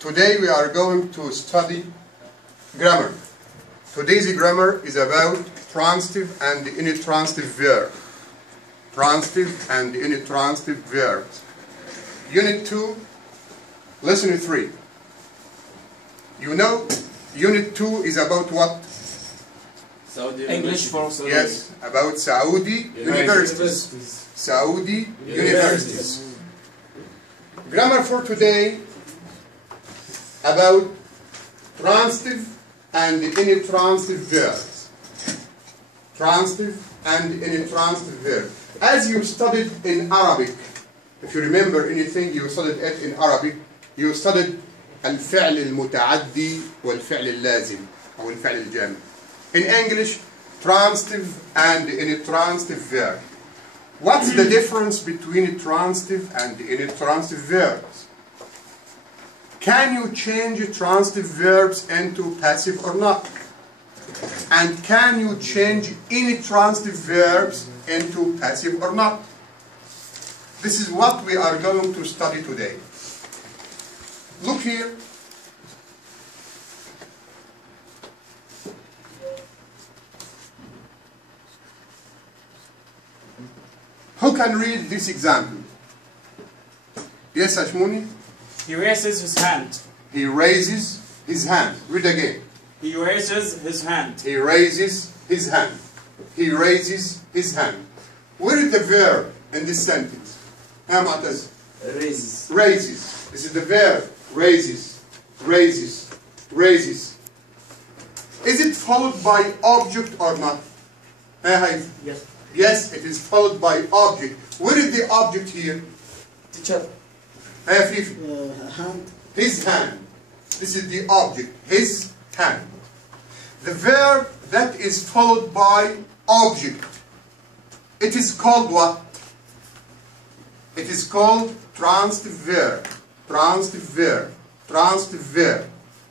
Today we are going to study grammar. Today's grammar is about transitive and intransitive verbs. Transitive and intransitive verbs. Unit 2, lesson 3. You know, Unit 2 is about what? English for Saudi. Yes, about Saudi universities. Saudi universities. Grammar for today about transitive and intransitive verbs. Transitive and intransitive verbs. As you studied in Arabic, if you remember anything you studied it in Arabic, you studied الفعل المتعدي والفعل اللازم أو الفعل الجامد. In English, transitive and intransitive verb. What's the difference between transitive and intransitive verbs? Can you change transitive verbs into passive or not? And can you change intransitive verbs into passive or not? This is what we are going to study today. Look here. Who can read this example? Yes, Ashmuni? He raises his hand. He raises his hand. Read again. He raises his hand. He raises his hand. He raises his hand. Where is the verb in this sentence? Mu'taz? Raises. Raises. This is the verb. Raises. Raises. Raises. Is it followed by object or not? Yes. Yes, it is followed by object. Where is the object here? Teacher. Hand. His hand. This is the object. His hand. The verb that is followed by object, it is called what? It is called transitive verb. Transitive verb. Transitive verb.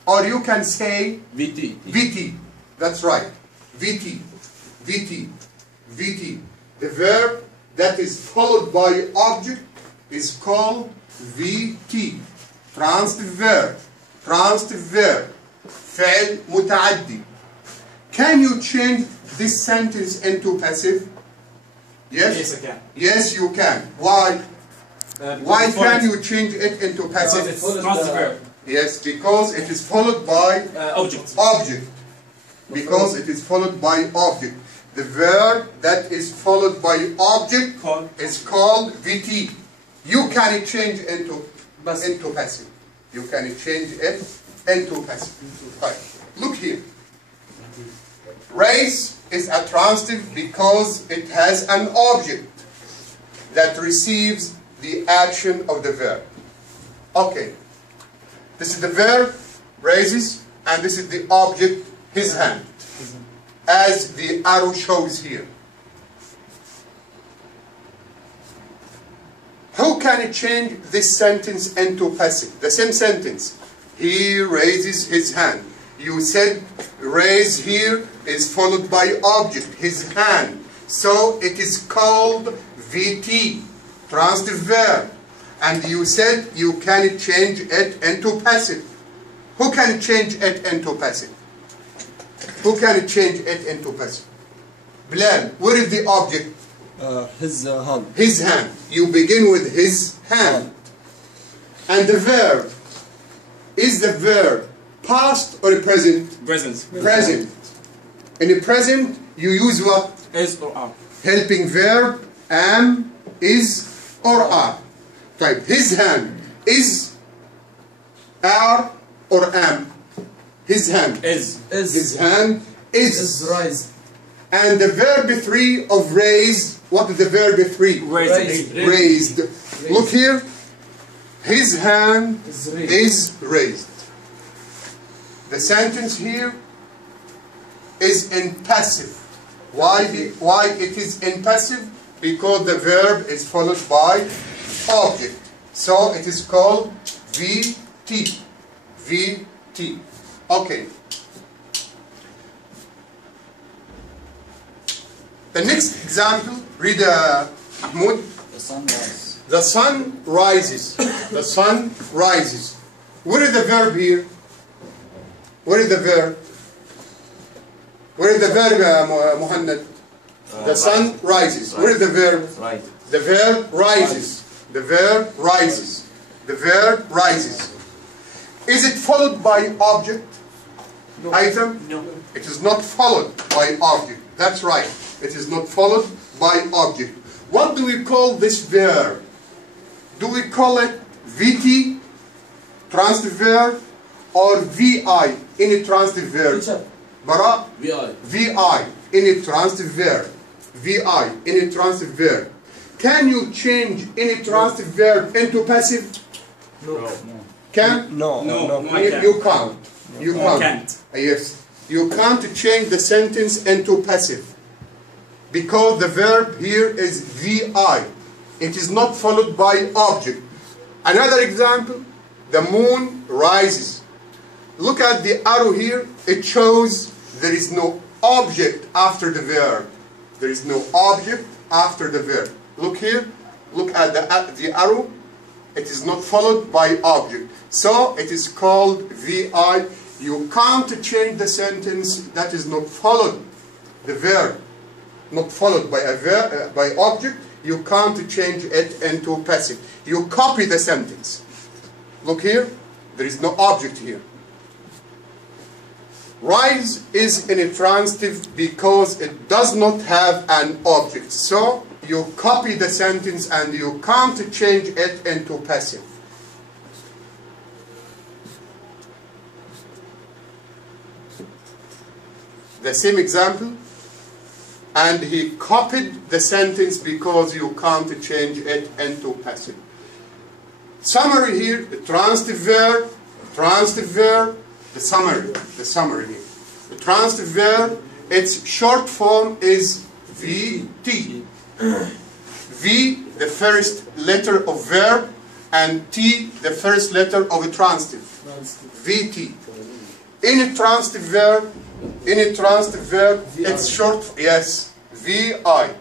Or you can say VT. VT. That's right. VT. VT. VT. The verb that is followed by object is called VT. Transitive verb. Transitive verb. فعل متعدي. Can you change this sentence into passive? Yes? Yes, I can. Yes, you can. Why? Why can you change it into passive? Because it's transitive verb. Yes, because it is followed by Object. object. Because it is followed by object. The verb that is followed by object is called VT. You can change into passive. You can change it into passive. Right. Look here. Raise is a transitive because it has an object that receives the action of the verb. Okay. This is the verb, raises, and this is the object, his hand, as the arrow shows here. How can it change this sentence into passive? The same sentence. He raises his hand. You said raise here is followed by object, his hand. So it is called VT, transitive verb. And you said you can change it into passive. Who can change it into passive? Who can change it into passive? Bilal, where is the object? His hand. His hand. You begin with his hand. And the verb, is the verb past or present? Present. Present. In the present, you use what? Is or are. Helping verb, am, is, or are. Type. His hand is, are, or am. His hand. Is. His hand is. Is raised. And the verb 3 of raise, what is the verb 3? Raised. Raised. Look here. His hand is raised. The sentence here is in passive. Why it is in passive? Because the verb is followed by object. So it is called VT. VT. Okay. The next example, read Ahmad. The sun rises. The sun rises. The sun rises. Where is the verb here? Where is the verb? Where is the verb, Muhammad? The sun rises. Where is the verb? Right. The verb rises. The verb rises. The verb rises. Is it followed by object? No. Item? No. It is not followed by object. That's right. It is not followed by object. What do we call this verb? Do we call it VT, transitive verb, or VI, any transitive verb? Bara? VI. VI, any transitive verb. VI, any transitive verb. Can you change any transitive verb into passive? No. Can? No. You can't. You can't. Yes. You can't change the sentence into passive. Because the verb here is VI. It is not followed by object. Another example, the moon rises. Look at the arrow here. It shows there is no object after the verb. There is no object after the verb. Look here. Look at the arrow. It is not followed by object. So it is called VI. You can't change the sentence that is not followed. The verb not followed by a verb, by object. You can't change it into passive. You copy the sentence. Look here. There is no object here. Rise is in a transitive because it does not have an object. So you copy the sentence and you can't change it into passive. The same example. And he copied the sentence because you can't change it into passive. Summary here, the transitive verb, the summary here. The transitive verb, its short form is VT. V, the first letter of verb, and T, the first letter of a transitive. VT. Any transitive verb, it's short, yes, VI.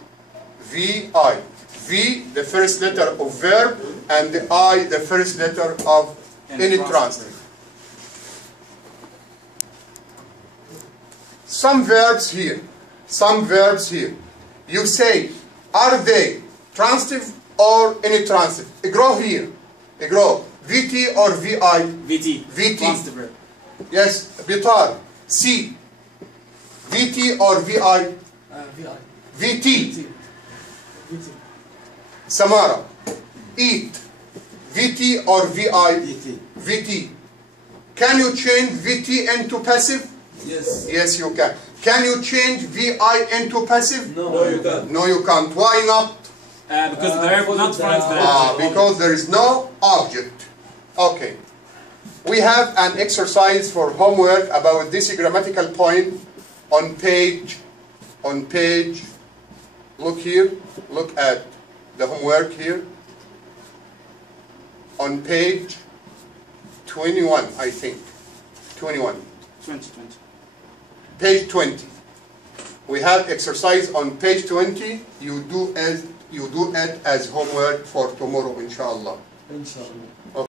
VI. V, the first letter of verb, and the I, the first letter of any transitive. Some verbs here. You say, are they transitive or any transitive? Grow here. Grow. VT or VI? VT. Transitive verb. Yes, Bitar. C. VT or VI? VT. Samara. Eat. VT or VI? VT. Can you change VT into passive? Yes. Yes, you can. Can you change VI into passive? No, you can't. No, you can't. Why not? Because the verb not followed because there is no object. Okay. We have an exercise for homework about this grammatical point on page, look here, look at the homework here, on page 21, I think, 21. 20. Page 20. We have exercise on page 20. You do it as homework for tomorrow, inshallah. Inshallah.